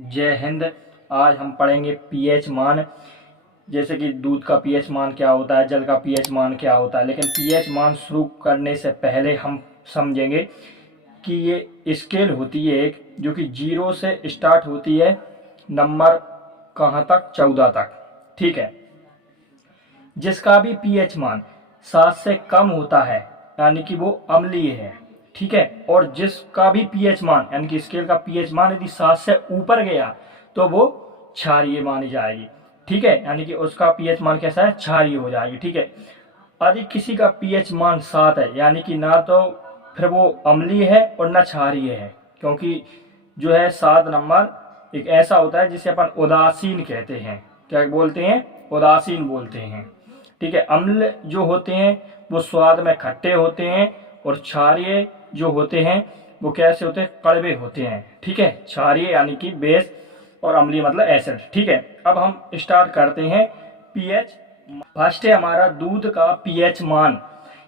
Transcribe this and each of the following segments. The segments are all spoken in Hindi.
जय हिंद। आज हम पढ़ेंगे पीएच मान। जैसे कि दूध का पीएच मान क्या होता है, जल का पीएच मान क्या होता है। लेकिन पीएच मान शुरू करने से पहले हम समझेंगे कि ये स्केल होती है एक, जो कि 0 से स्टार्ट होती है, नंबर कहाँ तक, 14 तक। ठीक है। जिसका भी पीएच मान 7 से कम होता है यानी कि वो अम्लीय है। ठीक है। और जिसका भी पीएच मान यानी कि स्केल का पीएच मान यदि 7 से ऊपर गया तो वो क्षारीय मानी जाएगी। ठीक है। यानी कि उसका पीएच मान कैसा है, क्षारीय हो जाएगी। ठीक है। यदि किसी का पीएच मान 7 है यानी कि ना तो फिर वो अम्लीय है और ना क्षारीय है, क्योंकि जो है 7 नंबर एक ऐसा होता है जिसे अपन उदासीन कहते हैं। क्या बोलते हैं? उदासीन बोलते हैं। ठीक है। अम्ल जो होते हैं वो स्वाद में खट्टे होते हैं, और क्षारीय जो होते हैं वो कैसे होते हैं, कड़वे होते हैं। ठीक है। क्षारीय यानी कि बेस, और अम्लीय मतलब एसिड। ठीक है। अब हम स्टार्ट करते हैं पीएच। फर्स्ट है हमारा दूध का पीएच मान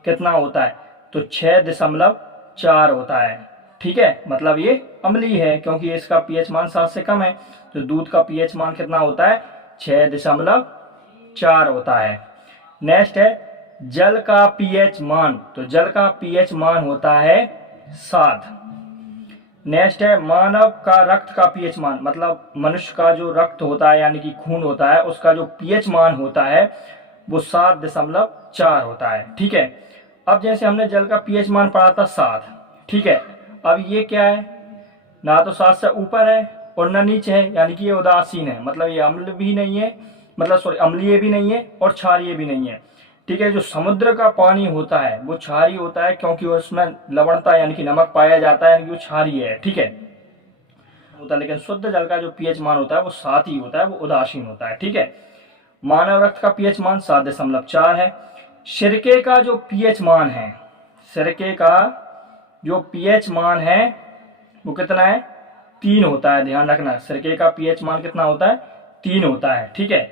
कितना होता है, तो 6.4 होता है। ठीक है। मतलब ये अम्लीय है क्योंकि इसका पीएच मान 7 से कम है। तो दूध का पीएच मान कितना होता है, 6.4 होता है। नेक्स्ट है जल का पीएच मान, तो जल का पीएच मान होता है 7। नेक्स्ट है मानव का रक्त का पीएच मान, मतलब मनुष्य का जो रक्त होता है यानी कि खून होता है, उसका जो पीएच मान होता है वो 7.4 होता है। ठीक है। अब जैसे हमने जल का पीएच मान पढ़ा था 7। ठीक है। अब ये क्या है, ना तो 7 से ऊपर है और ना नीचे है, यानी कि ये उदासीन है। मतलब ये अम्ल भी नहीं है, मतलब सॉरी अम्लीय भी नहीं है और क्षारीय भी नहीं है। ठीक है। जो समुद्र का पानी होता है वो क्षारीय होता है क्योंकि उसमें लवणता यानी कि नमक पाया जाता है, यानी कि वो क्षारीय है। ठीक है। होता है, लेकिन शुद्ध जल का जो पीएच मान होता है वो 7 ही होता है, वो उदासीन होता है। ठीक है। मानव रक्त का पीएच मान 7.4 है। सिरके का जो पीएच मान है, सिरके का जो पीएच मान है वो कितना है, 3 होता है। ध्यान रखना, सिरके का पीएच मान कितना होता है, 3 होता है। ठीक है।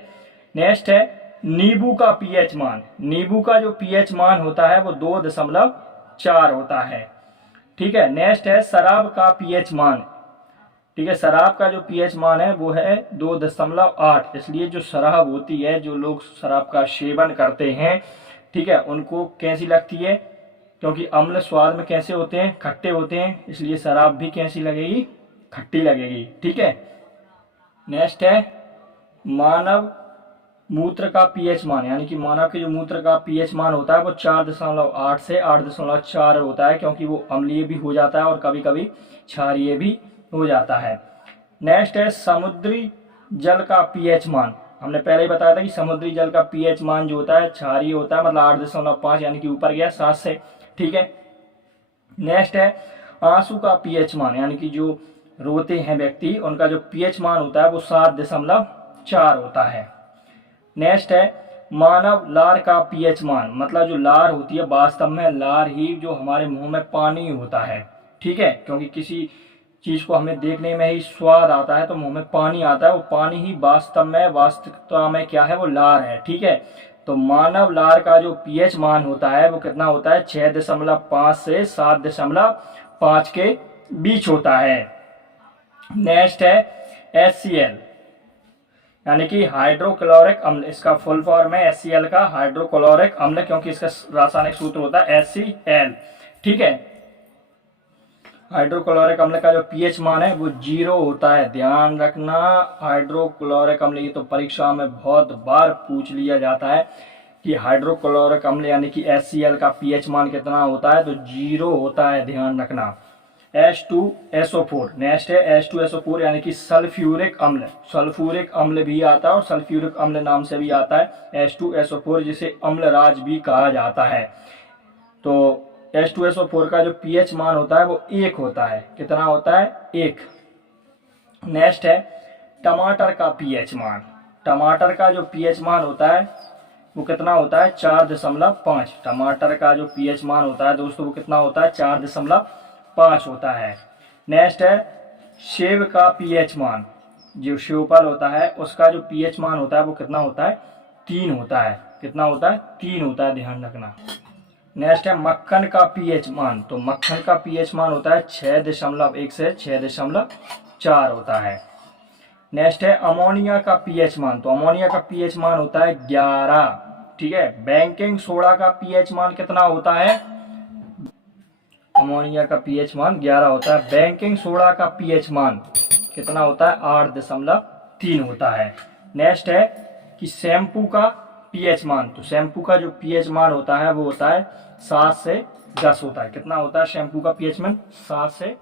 नेक्स्ट है नींबू का पीएच मान। नींबू का जो पीएच मान होता है वो 2.4 होता है। ठीक है। नेक्स्ट है शराब का पीएच मान। ठीक है। शराब का जो पीएच मान है वो है 2.8। इसलिए जो शराब होती है, जो लोग शराब का सेवन करते हैं, ठीक है, उनको कैसी लगती है, क्योंकि अम्ल स्वाद में कैसे होते हैं, खट्टे होते हैं, इसलिए शराब भी कैसी लगेगी, खट्टी लगेगी। ठीक है। नेक्स्ट है मानव मूत्र का पीएच मान, यानी कि मानव के जो मूत्र का पीएच मान होता है वो 4.8 से 8.4 होता है, क्योंकि वो अम्लीय भी हो जाता है और कभी कभी क्षारीय भी हो जाता है। नेक्स्ट है समुद्री जल का पीएच मान। हमने पहले ही बताया था कि समुद्री जल का पीएच मान जो होता है क्षारीय होता है, मतलब 8.5 यानी कि ऊपर गया 7 से। ठीक है। नेक्स्ट है आंसू का पीएच मान, यानी कि जो रोते हैं व्यक्ति उनका जो पीएच मान होता है वो 7.4 होता है। नेक्स्ट है मानव लार का पीएच मान, मतलब जो लार होती है वास्तव में लार ही जो हमारे मुंह में पानी होता है। ठीक है। क्योंकि किसी चीज को हमें देखने में ही स्वाद आता है तो मुंह में पानी आता है, वो पानी ही वास्तव में वास्तविकता में क्या है, वो लार है। ठीक है। तो मानव लार का जो पीएच मान होता है वो कितना होता है, 6.5 से 7.5 के बीच होता है। नेक्स्ट है HCl, यानी कि हाइड्रोक्लोरिक अम्ल। इसका फुल फॉर्म है HCl का, हाइड्रोक्लोरिक अम्ल, क्योंकि इसका रासायनिक सूत्र होता है HCl। ठीक है। हाइड्रोक्लोरिक अम्ल का जो पीएच मान है वो 0 होता है। ध्यान रखना, हाइड्रोक्लोरिक अम्ल, ये तो परीक्षा में बहुत बार पूछ लिया जाता है कि हाइड्रोक्लोरिक अम्ल यानी कि HCl का पीएच मान कितना होता है, तो 0 होता है। ध्यान रखना। H2SO4, नेक्स्ट है H2SO4 यानी कि सल्फ्यूरिक अम्ल। सल्फ्यूरिक अम्ल भी आता है और सल्फ्यूरिक अम्ल नाम से भी आता है H2SO4, जिसे अम्लराज भी कहा जाता है। तो H2SO4 का जो पीएच मान होता है वो 1 होता है। कितना होता है, 1। नेक्स्ट है टमाटर का पीएच मान। टमाटर का जो पीएच मान होता है वो कितना होता है, 4.5। टमाटर का जो पीएच मान होता है दोस्तों वो कितना होता है, 4.5 होता है। नेक्स्ट है सेब का पीएच मान। जो सेवफल होता है उसका जो पीएच मान होता है वो कितना होता है, 3 होता है। कितना होता है, 3 होता है। ध्यान रखना। नेक्स्ट है मक्खन का पीएच मान। तो मक्खन का पीएच मान होता है 6.1 से 6.4 होता है। नेक्स्ट है अमोनिया का पीएच मान। तो अमोनिया का पीएच मान होता है 11। ठीक है। बेकिंग सोडा का पीएच मान कितना होता है? अमोनिया का पीएच मान 11 होता है। बेकिंग सोडा का पीएच मान कितना होता है? 8.3 होता है। नेक्स्ट है कि शैम्पू का पीएच मान। तो शैम्पू का जो पीएच मान होता है वो होता है 7 से 10 होता है। कितना होता है शैम्पू का पीएच मान? 7 से।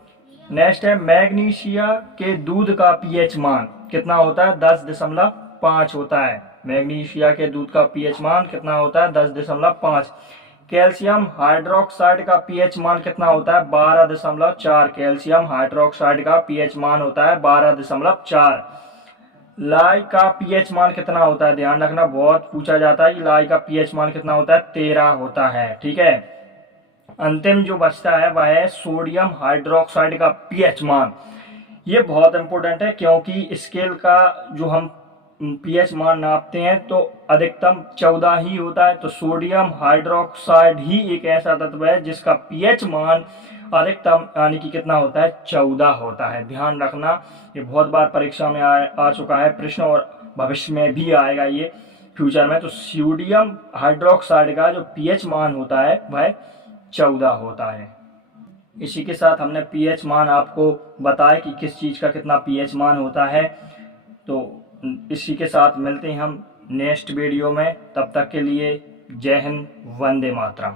नेक्स्ट है मैग्नीशिया के दूध का पीएच मान कितना होता है? 10.5 होता है। मैग्नीशिया के दूध का पीएच मान कितना होता है? 10.5। कैल्शियम हाइड्रोक्साइड का पीएच मान कितना होता है? 12.4। कैल्शियम हाइड्रोक्साइड का पीएच मान होता है 12.4। लाई का पीएच मान कितना होता है? ध्यान रखना, बहुत पूछा जाता है कि लाई का पीएच मान कितना होता है? 13 होता है। ठीक है। अंतिम जो बचता है वह है सोडियम हाइड्रोक्साइड का पीएच मान। ये बहुत इंपॉर्टेंट है क्योंकि स्केल का जो हम पीएच मान नापते हैं तो अधिकतम 14 ही होता है। तो सोडियम हाइड्रोक्साइड ही एक ऐसा तत्व है जिसका पीएच मान अधिकतम यानी कि कितना होता है? 14 होता है। ध्यान रखना, ये बहुत बार परीक्षा में आ चुका है प्रश्न और भविष्य में भी आएगा ये फ्यूचर में। तो सोडियम हाइड्रोक्साइड का जो पीएच मान होता है वह 14 होता है। इसी के साथ हमने पीएच मान आपको बताया कि किस चीज़ का कितना पीएच मान होता है। तो इसी के साथ मिलते हैं हम नेक्स्ट वीडियो में। तब तक के लिए जय हिंद, वंदे मातरम।